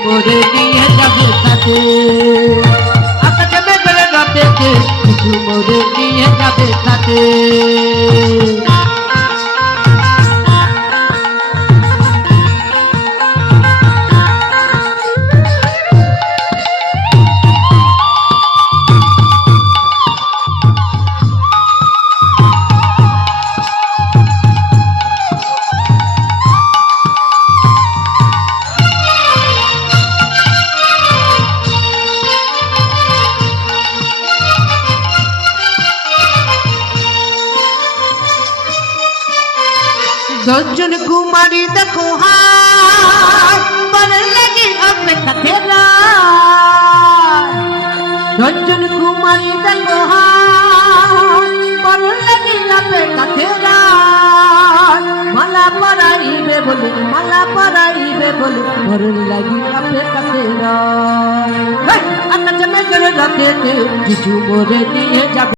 মোরে নিয়ে যাবে সাথে আকাশে মেঘের রাতেতে কিছু মোরে নিয়ে যাবে সাথে দশজন কুমারী দেখো হার লাগে হবে সাথে দশজন কুমারী দেখো হার লাগে হবে সাথে মালা পরাইবে বলে ঘর লাগি হবে সাথে আকাশে মেঘের রাতেতে কিছু মোরে নিয়ে যাবে।